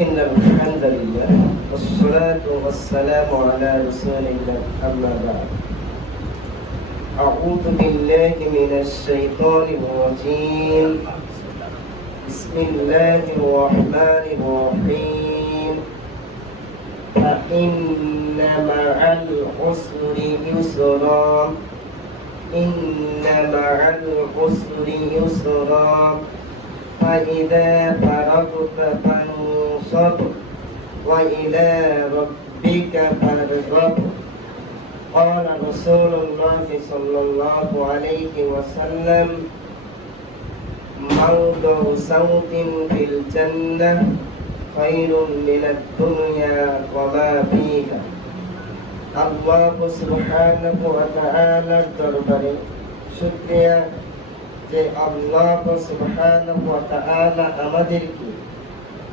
إن الحمد لله والصلاة والسلام على رسول الله أما بعد أعوذ بالله من الشيطان الرجيم بسم الله الرحمن الرحيم فإن مع العسر يسرا إن مع العسر يسرا فإذا فرغت فانصب وإلى ربك فارغب قال رسول الله صلى الله عليه وسلم موضع صوت في الجنة خير من الدنيا وما فيها আল্লাহ সুবহানাহু ওয়া তাআলার দরবারে শুকরিয়া যে আল্লাহ সুবহানাহু ওয়া তাআলা আমাদেরকে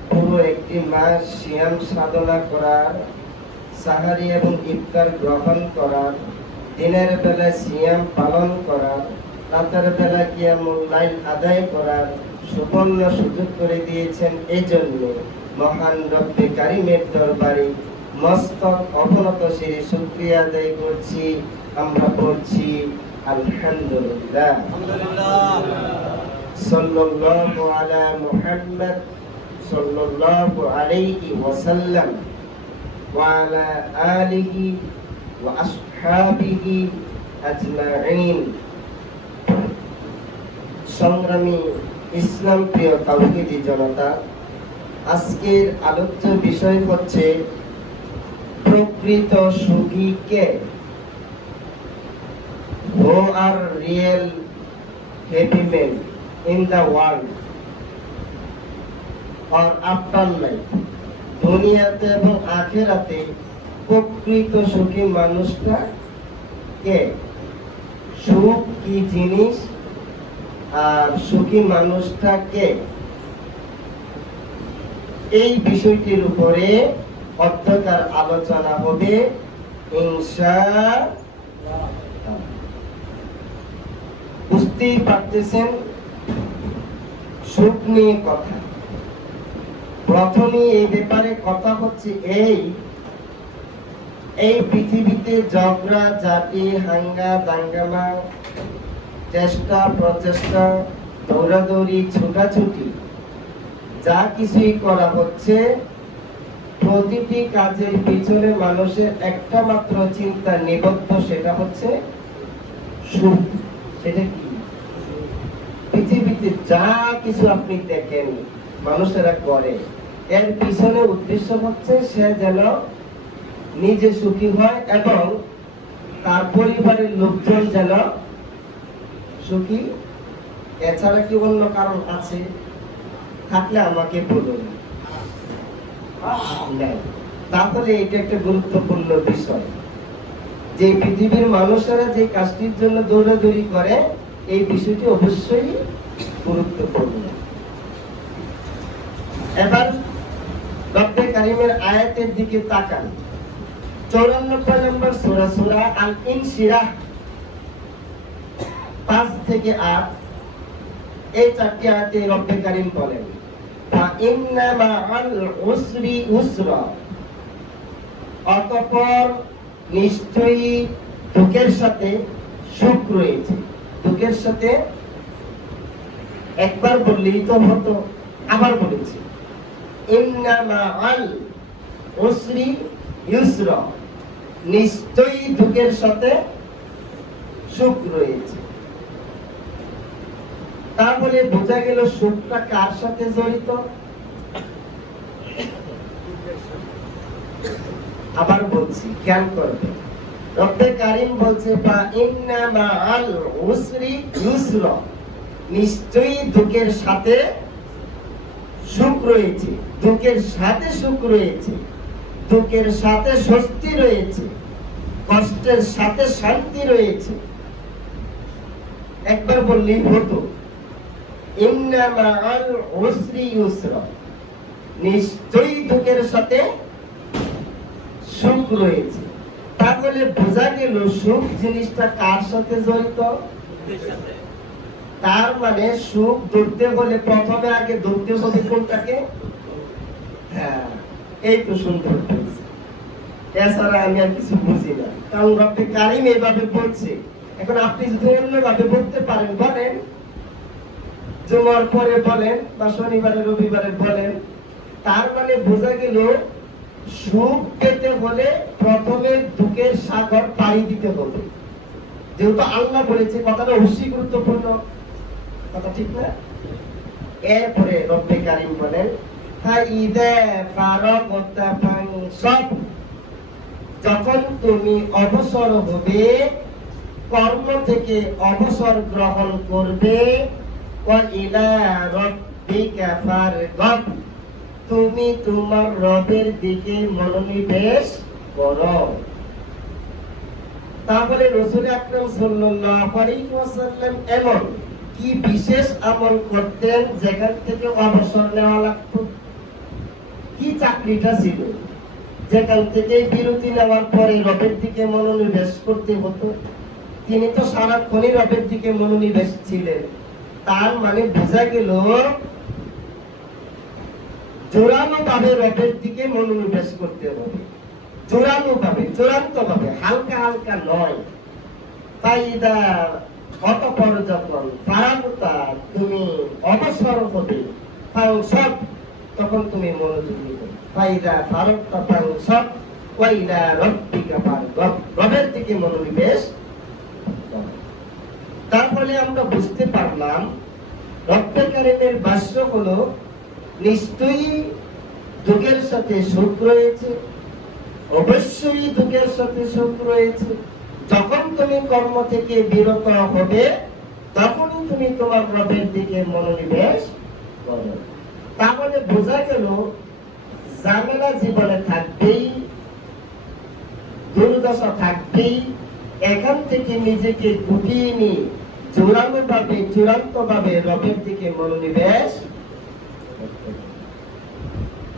পুরো একটি মাস সিয়াম সাধনা করার, সাহারি এবং ইফতার গ্রহণ করার, দিনের বেলা সিয়াম পালন করার, রাতের বেলা কিয়ামুল লাইল আদায় করার সুবর্ণ সুযোগ করে দিয়েছেন। এই জন্য মহান রব্বে কারিমের দরবারে মস্তক অবনত শিরে শুকরিয়া আদায় করছি। আমরা পড়ছি আলহামদুলিল্লাহ। সাল্লাল্লাহু আলা মুহাম্মদ সাল্লাল্লাহু আলাইহি ওয়াসাল্লাম ওয়া আলা আলিহি ওয়া আসহাবিহি আজমাইন। সংগ্রামী ইসলাম প্রিয় তাওহীদি জনতা, আজকের আলোচ্য বিষয় হচ্ছে প্রকৃত সুখী কে? Who are real happy men in the world or afterlife? দুনিয়াতে এবং আখিরাতে প্রকৃত সুখী মানুষটা কে? সুখ কি জিনিস আর সুখী মানুষটা কে? এই বিষয়টির উপরে অধ্যকার আলোচনা হবে ইনশাআল্লাহ। বুঝতেই পারতেছেন সুখ নিয়ে কথা। প্রথমে এই ব্যাপারে কথা হচ্ছে এই পৃথিবীতে ঝগড়া জাতি হাঙ্গা দাঙ্গামা, চেষ্টা প্রচেষ্টা, দৌড়াদৌড়ি ছোটাছুটি যা কিছুই করা হচ্ছে, প্রতিটি কাজের পিছনে মানুষের একটা মাত্র চিন্তা নিবদ্ধ, সেটা হচ্ছে সুখ। সেটা কি? পৃথিবীতে যা কিছু আপনি দেখেন মানুষেরা করে, এর পিছনে উদ্দেশ্য হচ্ছে সে যেন নিজে সুখী হয় এবং তার পরিবারের লোকজন যেন সুখী। এছাড়া কি অন্য কারণ আছে? থাকলে আমাকে বলুন। তাহলে এটা একটা গুরুত্বপূর্ণ বিষয় যে পৃথিবীর মানুষেরা যে কাজটির জন্য দৌড়াদৌড়ি করে, এই বিষয়টি অবশ্যই গুরুত্বপূর্ণ। এবার রব্বে কারিমের আয়াতের দিকে তাকান। 94 নম্বর সূরা, সূরা আল ইনশিরাহ 5 থেকে 8, এই চারটি আয়াতে রব্বে কারিম বলেন ইন্না মা'আল উসরি ইউসরা, অতঃপর নিশ্চয়ই দুঃখের সাথে সুখ রয়েছে। দুঃখের সাথে একবার বললেই তো হতো, আবার বলেছি ইন্না মা'আল উসরি ইউসরা, নিশ্চয়ই দুঃখের সাথে সুখ রয়েছে। তাহলে বোঝা গেল সুখটা কার সাথে জড়িত? আবার বলছি, খেয়াল করবে। রব্বে কারিম বলছে ইন্না মা'আল উসরি ইউসরা, নিশ্চয়ই দুঃখের সাথে সুখ রয়েছে। দুঃখের সাথে সুখ রয়েছে, দুঃখের সাথে স্বস্তি রয়েছে, কষ্টের সাথে শান্তি রয়েছে। একবার বললেই হতো ইন্না মা'আল উসরি ইউসরা, নিশ্চয়ই দুঃখের সাথে সুখ রয়েছে। তাহলে বোঝা গেল সুখ জিনিসটা কার সাথে জড়িত? তার মানে সুখ ধরতে হলে প্রথমে আগে ধরতে হবে কোনটাকে? হ্যাঁ, এই তো সুন্দর বলছে। এছাড়া আমি আর কিছু বুঝি না, কারণ রব্বে কারিম এইভাবে বলছে। এখন আপনি যদি অন্যভাবে বলতে পারেন বলেন, জুমার পরে বলেন বা শনিবারে রবিবারে বলেন। তার মানে বোঝা গেল সুখ পেতে হলে প্রথমে দুঃখের সাগর পাড়ি দিতে হবে। যেহেতু আল্লাহ বলেছে, কথাটা অবশ্যই গুরুত্বপূর্ণ, কথা ঠিক না? এরপরে রব্বে কারিম বলেন, যখন তুমি অবসর হবে, কর্ম থেকে অবসর গ্রহণ করবে, তুমি তোমার রবের দিকে মনোনিবেশ করো। তাহলে রাসূল আকরাম সাল্লাল্লাহু আলাইহি ওয়াসাল্লাম এমন কি বিশেষ আমল করতেন যেখান থেকে অবসর নেওয়া লাগতো? কি চাকরিটা ছিল যেখান থেকে বিরতি নেওয়ার পরে রবের দিকে মনোনিবেশ করতে হতো? তিনি তো সারাক্ষণই রবের দিকে মনোনিবেশ ছিলেন। তার মানে বোঝা গেল জোরালো ভাবে রবের দিকে মনোনিবেশ করতে হবে, জোরালো ভাবে, চূড়ান্ত ভাবে, হালকা হালকা নয়। ফাইদা অতঃপর যখন ফারাগুতা তুমি অবসর হবে, ফাংসব তখন তুমি মনোযোগী হবে। ফাইদা ফারাগুতা ফাংসব ওয়াইলা রব্বিকা ফারগব, রবের দিকে মনোনিবেশ। তার ফলে আমরা বুঝতে পারলাম রব্বে কারিমের ভাষ্য হলো নিশ্চয়ই দুঃখের সাথে সুখ রয়েছে, অবশ্যই দুঃখের সাথে সুখ রয়েছে। যখন তুমি কর্ম থেকে বিরত হবে তখনই তুমি তোমার রবের দিকে মনোনিবেশ করো। তাহলে বোঝা গেল ঝামেলা জীবনে থাকবেই, দুর্দশা থাকবেই। এখান থেকে নিজেকে গুটিয়ে নিয়ে জোরালো ভাবে, চূড়ান্ত ভাবে রবের দিকে মনোনিবেশ।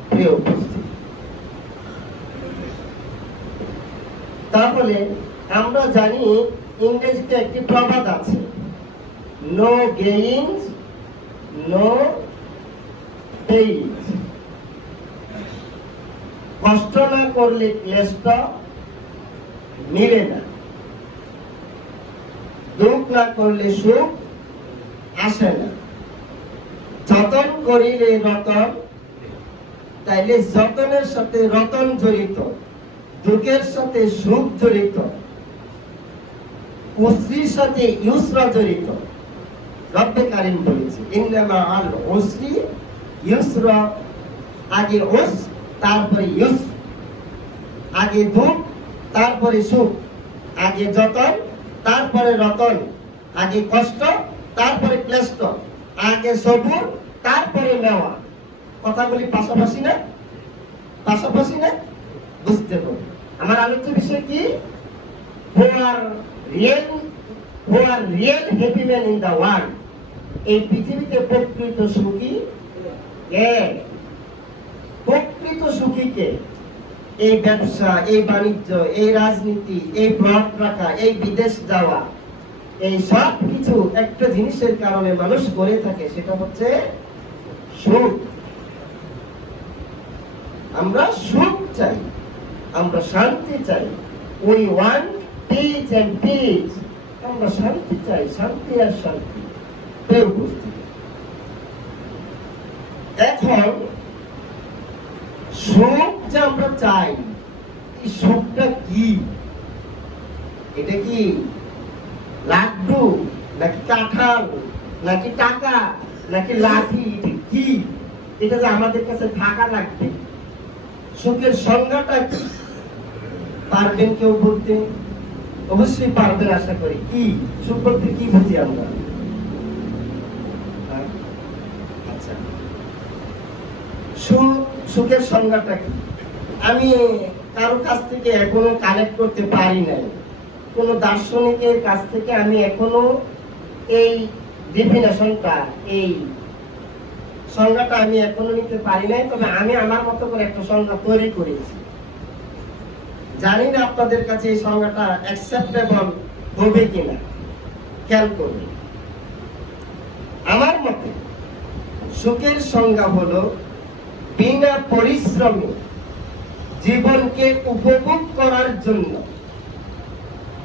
প্রিয় উপস্থিতি, তাহলে আমরা জানি ইংরেজিতে একটি প্রবাদ আছে, নো গেইনস নো পেইনস। কষ্ট না করলে ক্লেশটা মিলে না, দুঃখ না করলে সুখ আসে না। যতন করিলে রতন, তাইলে যতনের সাথে রতন জড়িত, দুঃখের সাথে সুখ জড়িত, উসরির সাথে ইউসরা জড়িত। রব্বে কারিম বলেছে ইন্নামা আল উসরি ইউসরা, আগে উস তারপরে ইউস, আগে দুঃখ তারপরে সুখ, আগে যতন তারপরে রতন, আগে কষ্ট তারপরে ক্লেষ্ট, আগে সবুর তারপরে নেওয়া। কথাগুলি পাশাপাশি না? পাশাপাশি না? বুঝতে হবে। আমার আলোচ্য বিষয় কি? Who are real happy man in the world. এই পৃথিবীতে প্রকৃত সুখী কে? প্রকৃত সুখী কে? এই ব্যবসা, এই বাণিজ্য, এই রাজনীতি, এই ব্লক রাখা, এই বিদেশ যাওয়া, এই সব কিছু একটা জিনিসের কারণে মানুষ করে থাকে, সেটা হচ্ছে সুখ। আমরা সুখ চাই, আমরা শান্তি চাই। We want peace and peace. আমরা শান্তি চাই, শান্তি আর শান্তি। এখন সুখ যে আমরা চাই, এই সুখটা কি? এটা কি লাড্ডু নাকি কাঁঠাল নাকি টাকা নাকি লাঠি? এটা কি? এটা যে আমাদের কাছে থাকা লাগবে। সুখের সংজ্ঞাটা কি? পারবেন কেউ বলতে? অবশ্যই পারবেন আশা করি। কি সুখ বলতে কি বুঝি আমরা? আচ্ছা, সুখের সংজ্ঞাটা কি? আমি কারো কাছ থেকে এখনো কালেক্ট করতে পারি নাই, কোন দার্শনিকের কাছ থেকে আমি এখনো এই ডেফিনেশনটা, এই সংজ্ঞাটা আমি এখনো নিতে পারি নাই। তবে আমি আমার মতো করে একটা সংজ্ঞা তৈরি করেছি। জানি না আপনাদের কাছে এই সংজ্ঞাটা অ্যাকসেপ্টেবল হবে কিনা, খেয়াল করবেন। আমার মতে সুখের সংজ্ঞা হলো বিনা পরিশ্রমে জীবনকে উপভোগ করার জন্য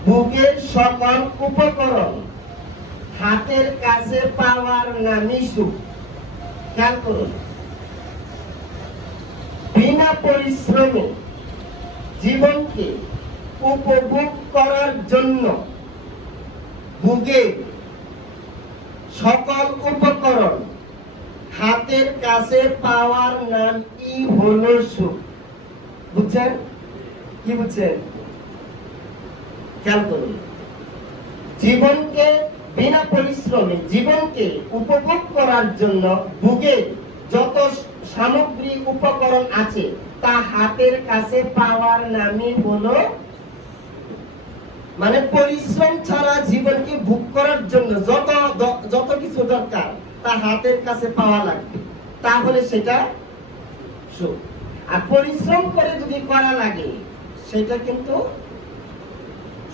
ভোগের সকল উপকরণ হাতের কাছে পাওয়ার নামই সুখ। খেয়াল করুন, বিনা পরিশ্রমে জীবনকে উপভোগ করার জন্য ভোগের সকল উপকরণ হাতের কাছে পাওয়ার নামই হলো সুখ। বুঝছেন? কি বুঝছেন? খেয়াল করুন, জীবনকে বিনা পরিশ্রমে জীবনকে উপভোগ করার জন্য ভোগের যত সামগ্রী উপকরণ আছে তা হাতের কাছে পাওয়ার নামই হলো, মানে পরিশ্রম ছাড়া জীবনকে ভোগ করার জন্য যত কিছু দরকার তা হাতের কাছে পাওয়া লাগবে, তাহলে সেটা সুখ। আর পরিশ্রম করে যদি করা লাগে সেটা কিন্তু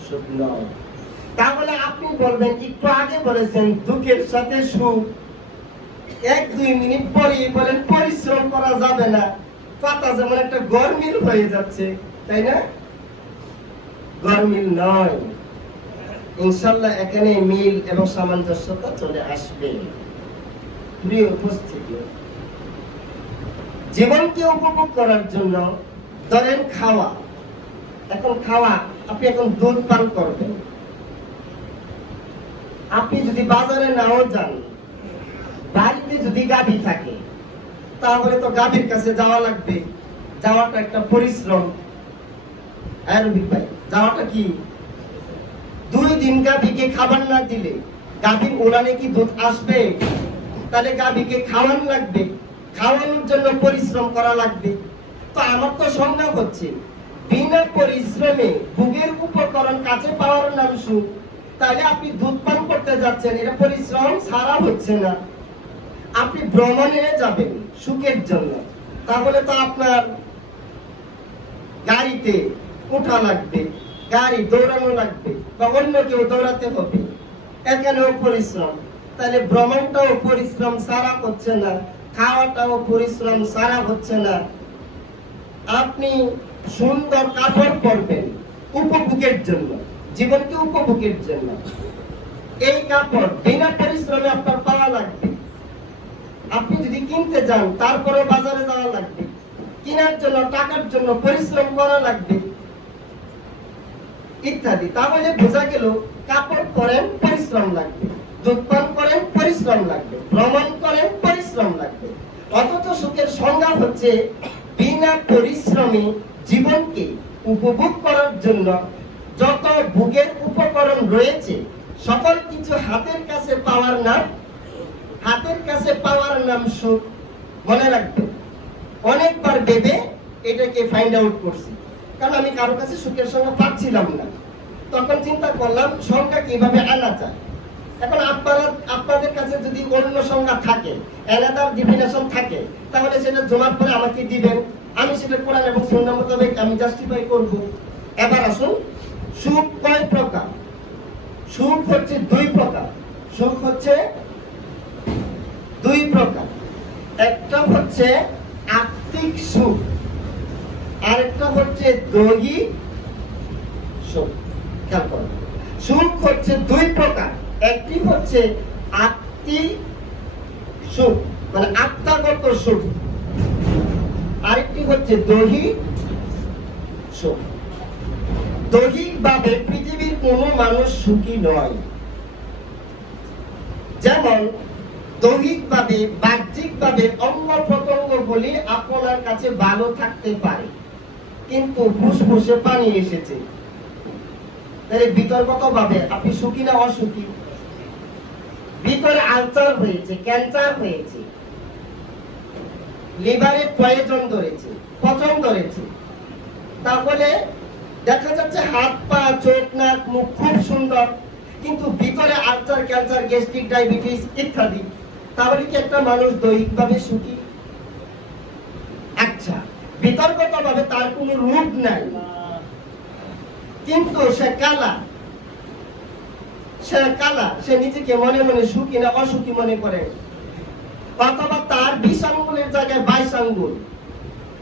সুখ নয়। তাহলে আপনি বলবেন, একটু আগে বলেছেন দুঃখের সাথে সুখ, 1-2 মিনিট পরে বলেন পরিশ্রম করা যাবে না। কথা যেমন একটা গরমিল হয়ে যাচ্ছে, তাই না? গরমিল নয়, ইনশাআল্লাহ এখানে মিল এবং সামঞ্জস্যতা চলে আসবে। প্রিয় উপস্থিতি, জীবনকে উপভোগ করার জন্য ধরেন খাওয়া, আপনি এখন দুধ পান করবেন। আপনি যদি বাজারে নাও যান, বাড়িতে যদি গাভী থাকে তাহলে তো গাভীর কাছে যাওয়া লাগবে, যাওয়াটা একটা পরিশ্রম। আরবিক ভাই, যাওয়াটা কি? 2 দিন গাভীকে খাবার না দিলে গাভীর উলানে কি দুধ আসবে? তাহলে গাভীকে খাওয়ান লাগবে, খাওয়ানোর জন্য পরিশ্রম করা লাগবে। তো আমার তো সংজ্ঞা হচ্ছে বিনা পরিশ্রমে ভোগের উপকরণ কাছে পাওয়ার নাম সুখ। তাহলে আপনি দুধ পান করতে যাচ্ছেন, এটা পরিশ্রম ছাড়া হচ্ছে না। আপনি ভ্রমণে যাবেন সুখের জন্য, তাহলে তো আপনার গাড়িতে ওঠা লাগবে, গাড়ি দৌড়ানো লাগবে, বা অন্য কেউ দৌড়াতে হবে, এখানেও পরিশ্রম। তাহলে ভ্রমণটাও পরিশ্রম ছাড়া হচ্ছে না, খাওয়াটাও পরিশ্রম ছাড়া হচ্ছে না। আপনি সুন্দর কাপড় পরবেন উপভোগের জন্য, জীবনকে উপভোগের জন্য। এই কাপড় বিনা পরিশ্রমে আপনার পাওয়া লাগবে। আপনি যদি কিনতে যান তারপরে বাজারে যাওয়া লাগবে, কেনার জন্য টাকার জন্য পরিশ্রম করা লাগবে ইত্যাদি। তাহলে বোঝা গেল কাপড় পরেন পরিশ্রম লাগবে, দুধ পান করেন পরিশ্রম লাগবে, ভ্রমণ করেন পরিশ্রম লাগবে। অথচ সুখের সংজ্ঞা হচ্ছে বিনা পরিশ্রমে জীবনকে উপভোগ করার জন্য যত ভোগের উপকরণ রয়েছে সকল কিছু হাতের কাছে পাওয়ার নাম সুখ। মনে রাখবেন, অনেকবার ভেবে এটাকে ফাইন্ড আউট করছি, কারণ আমি কারো কাছে সুখের সংজ্ঞা পাচ্ছিলাম না। তখন চিন্তা করলাম সংজ্ঞা কিভাবে আনা যায়। এখন আপনাদের কাছে যদি অন্য সংজ্ঞা থাকে, অ্যানাদার ডেফিনেশন থাকে, তাহলে সেটা জমার পরে আমাকে দিবেন, আমি সেটা কোরআন এবং সুন্নাহ মোতাবেক আমি জাস্টিফাই করব। এবার আসুন, সুখ কয় প্রকার? সুখ হচ্ছে 2 প্রকার। সুখ হচ্ছে 2 প্রকার। একটা হচ্ছে আত্মিক সুখ, আরেকটা হচ্ছে দৈহিক সুখ। খেয়াল করুন, সুখ হচ্ছে 2 প্রকার। একটি হচ্ছে আত্মিক সুখ, মানে আত্মাগত সুখ, আরেকটি হচ্ছে দৈহিক সুখ। দৈহিকভাবে পৃথিবীর কোনো মানুষ সুখী নয়। যেমন দৈহিকভাবে বাহ্যিকভাবে অঙ্গ প্রত্যঙ্গগুলি আপনার কাছে ভালো থাকতে পারে, কিন্তু ফুসফুসে পানি এসেছে, তাহলে বিতর্কতভাবে আপনি সুখী না অসুখী? ভিতরে আলসার হয়েছে, ক্যান্সার হয়েছে, লিভারে পয়জন ধরেছে, পচন ধরেছে, তাহলে দেখা যাচ্ছে হাত পা চোখ নাক মুখ খুব সুন্দর, কিন্তু ভিতরে আলসার ক্যান্সার গ্যাস্ট্রিক ডায়াবেটিস ইত্যাদি। তাহলে কি একটা মানুষ দৈহিকভাবে সুখী? আচ্ছা, বিতর্কতভাবে তার কোনো রূপ নাই, কিন্তু সে কালা, সে নিজেকে মনে মনে সুখী না অসুখী মনে করে, অথবা তার তার 20 আঙ্গুলের জায়গায় 22 আঙ্গুল,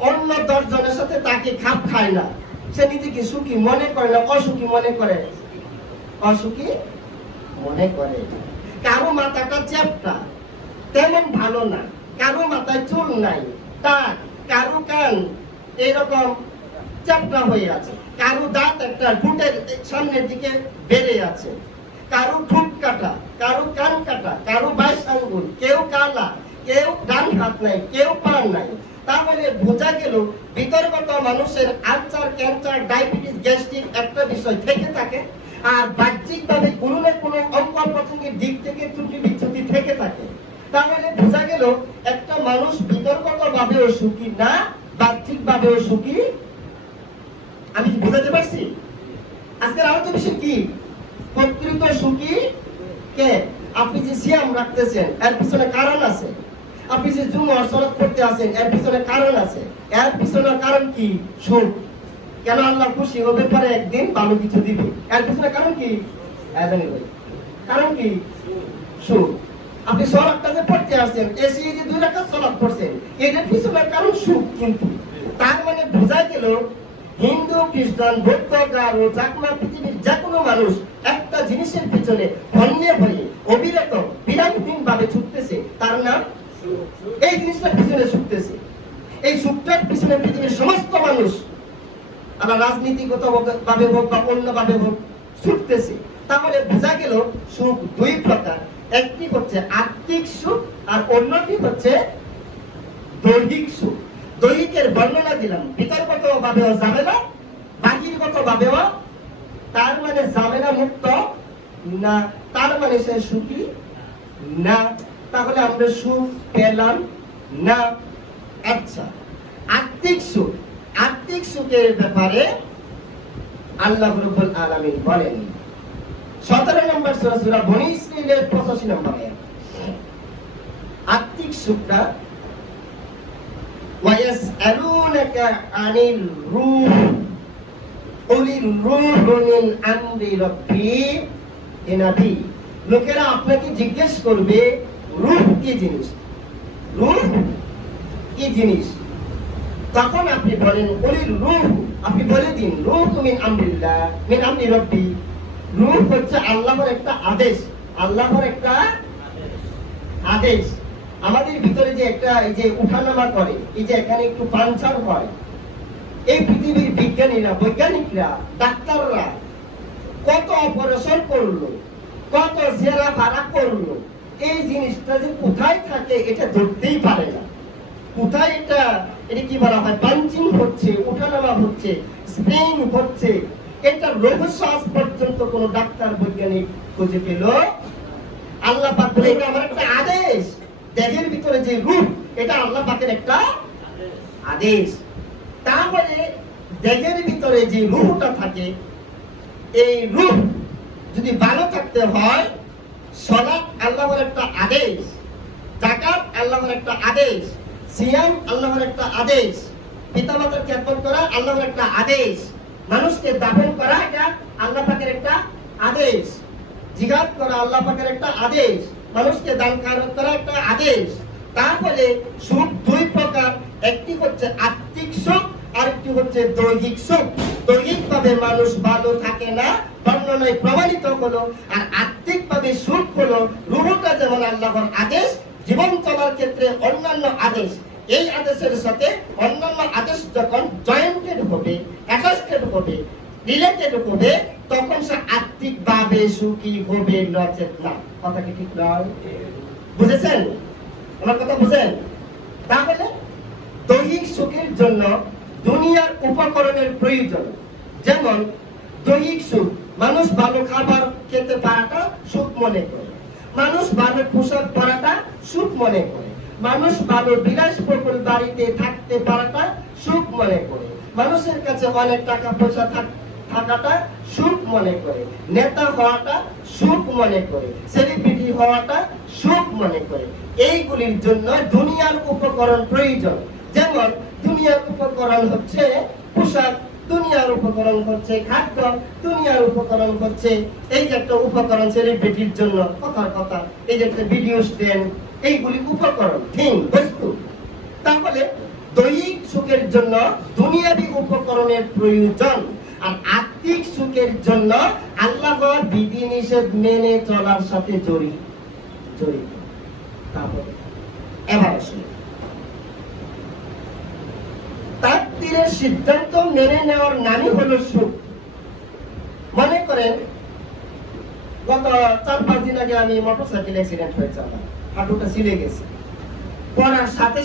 অন্য 10 জনের সাথে তাকে খাপ খায় না, সে নিজেকে সুখী মনে করে না, অসুখী মনে করে, অসুখী মনে করে। কারো মাথাটা চ্যাপ্টা, তেমন ভালো না, কারো মাথায় চুল নাই, তার কারো কান এরকম চ্যাপ্টা হয়ে আছে, কারো দাঁত একটা ঠোঁটের সামনের দিকে বেড়ে আছে, কারো ঠোঁট কাটা, কারো কান কাটা, কারো 22 আঙ্গুল, কেউ কালা, কেউ ডান হাত নাই, কেউ পান নাই। তাহলে বোঝা গেল বিতর্কত মানুষের আলসার, ক্যান্সার, ডায়াবেটিস, গ্যাস্ট্রিক একটা বিষয় থেকে থাকে, আর বাহ্যিকভাবে কোনো না কোনো অঙ্গ প্রত্যঙ্গের দিক থেকে ত্রুটি বিচ্যুতি থেকে থাকে। তাহলে বোঝা গেল একটা মানুষ বিতর্কত ভাবেও সুখী না, বাহ্যিক ভাবেও সুখী। আমি কি বোঝাতে পারছি? আজকের আলোচনা বিষয় কি? প্রকৃত সুখী কে? আপনি যে সিয়াম রাখতেছেন এর পিছনে কারণ আছে, আপনি যে জুমার সালাত পড়তে আছেন এর পিছনে কারণ আছে, এর পিছনে কারণ কি? সুখ। কেন আল্লাহ খুশি হবে পরে একদিন ভালো কিছু দিবে, এর পিছনে কারণ কি? কারণ কি? সুখ। আপনি সালাতটা যে পড়তে আছেন, এসে যে 2 রাকাত সালাত পড়ছেন, এর পিছনে কারণ সুখ। কিন্তু তার মানে বোঝা গেল হিন্দু, খ্রিস্টান, বৌদ্ধ, গারো, চাকমা, পৃথিবীর যে কোনো মানুষ একটা জিনিসের পিছনে অন্যে হয়ে অবিরত বিরামহীন ভাবে ছুটতেছে, তার নাম এই জিনিসটার পিছনে ছুটতেছে। এই সুখটার পিছনে পৃথিবীর সমস্ত মানুষ, আবার রাজনীতিগত ভাবে হোক বা অন্য ভাবে হোক, ছুটতেছে। তাহলে বোঝা গেল সুখ 2 প্রকার, একটি হচ্ছে আত্মিক সুখ আর অন্যটি হচ্ছে দৈহিক সুখ। দৈহিকের বর্ণনা দিলাম, বিতর্কত ভাবেও ঝামেলা, বাহিরগত ভাবেও, তার মানে ঝামেলা মুক্ত না, তার মানে সে সুখী না। তাহলে আমরা সুখ পেলাম না। আচ্ছা, আত্মিক সুখ, আত্মিক সুখের ব্যাপারে আল্লাহ রাব্বুল আলামিন বলেন 17 নম্বর সূরা, সূরা বনী ইসরাঈলের 85 নম্বর আয়াত। আত্মিক সুখটা ওয়ায়াসআলুনাকা আনির রূহ কুলির রূহু মিন আমরি রাব্বি। এ নবী, লোকেরা আপনাকে জিজ্ঞেস করবে রূহ কি জিনিস, রূহ কি জিনিস। তখন আপনি বলেন কুলির রূহ, আপনি বলে দিন রূহ মিন আমরিল্লাহ মিন আমরি রাব্বি। রূহ হচ্ছে আল্লাহর একটা আদেশ, আল্লাহর একটা আদেশ। আমাদের ভিতরে যে একটা এই যে উঠানামা করে, এই যে এখানে একটু পাঞ্চার হয়, এই পৃথিবীর বিজ্ঞানীরা, বৈজ্ঞানিকরা, ডাক্তাররা কত অপারেশন করলো, কত জেরা ভাড়া করলো, এই জিনিসটা যে কোথায় থাকে এটা ধরতেই পারে না। কোথায় এটা কি বলা হয়, পাঞ্চিং হচ্ছে, উঠানামা হচ্ছে, স্প্রিং হচ্ছে, এটা রহস্য আজ পর্যন্ত কোন ডাক্তার, বৈজ্ঞানিক খুঁজে পেল। আল্লাহ পাক বলে এটা আমার একটা আদেশ। দেহের ভিতরে যে রূহ, এটা আল্লাহ পাকের একটা আদেশ। তাহলে দেহের ভিতরে যে রূহটা থাকে, এই রূহ যদি ভালো থাকতে হয়, সালাত আল্লাহর একটা আদেশ, যাকাত আল্লাহর একটা আদেশ, সিয়াম আল্লাহর একটা আদেশ, পিতামাতার খেদমত করা আল্লাহর একটা আদেশ, মানুষকে দাফন করা এটা আল্লাহ পাকের একটা আদেশ, জিহাদ করা আল্লাহ পাকের একটা আদেশ, মানুষকে দান করা একটা আদেশ। তাহলে সুখ 2 প্রকার, একটি হচ্ছে আত্মিক সুখ, আরেকটি হচ্ছে দৈহিক সুখ। দৈহিক ভাবে মানুষ ভালো থাকে না, বর্ণনায় প্রমাণিত হলো। আর আত্মিক ভাবে সুখ হলো রূহটা যেমন আল্লাহর আদেশ, জীবন চলার ক্ষেত্রে অন্যান্য আদেশ, এই আদেশের সাথে অন্যান্য আদেশ যখন জয়েন্টেড হবে, অ্যাটাচড হবে, রিলেটেড হবে, তখন সে আত্মিক ভাবে সুখী হবে, নচেত না। কথা কি ঠিক নয়? বুঝেছেন আমার কথা? বুঝেন? তাহলে দৈহিক সুখের জন্য দুনিয়ার উপকরণের প্রয়োজন। যেমন দৈহিক সুখ, মানুষ ভালো খাবার খেতে পারাটা সুখ মনে করে, মানুষ ভালো পোশাক পরাটা সুখ মনে করে, মানুষ ভালো বিলাসবহুল বাড়িতে থাকতে পারাটা সুখ মনে করে, মানুষের কাছে অনেক টাকা পয়সা থাকাটা সুখ মনে করে, নেতা হওয়াটা সুখ মনে করে, সেলিব্রিটি হওয়াটা সুখ মনে করে। এইগুলির জন্য দুনিয়ার উপকরণ প্রয়োজন। যেমন দুনিয়ার উপকরণ হচ্ছে পোশাক, দুনিয়ার উপকরণ হচ্ছে খাদ্য, দুনিয়ার উপকরণ হচ্ছে এই যে একটা উপকরণ সেলিব্রিটির জন্য, কথার কথা, এই যে একটা ভিডিও স্ট্যান্ড, এইগুলি উপকরণ, থিং, বস্তু। তাহলে দৈহিক সুখের জন্য দুনিয়াবি উপকরণের প্রয়োজন, আর আত্মিক সুখের জন্য আল্লাহর বিধিনিষেধ মেনে চলার সাথে জড়িত। তাহলে এবার আসুন, তাকদীরের সিদ্ধান্ত মেনে নেওয়ার নামই হলো সুখ। মনে করেন গত 4-5 দিন আগে আমি মোটরসাইকেল অ্যাক্সিডেন্ট হয়েছে, আমার হাঁটুটা ছিলে গেছে, পড়ার সাথে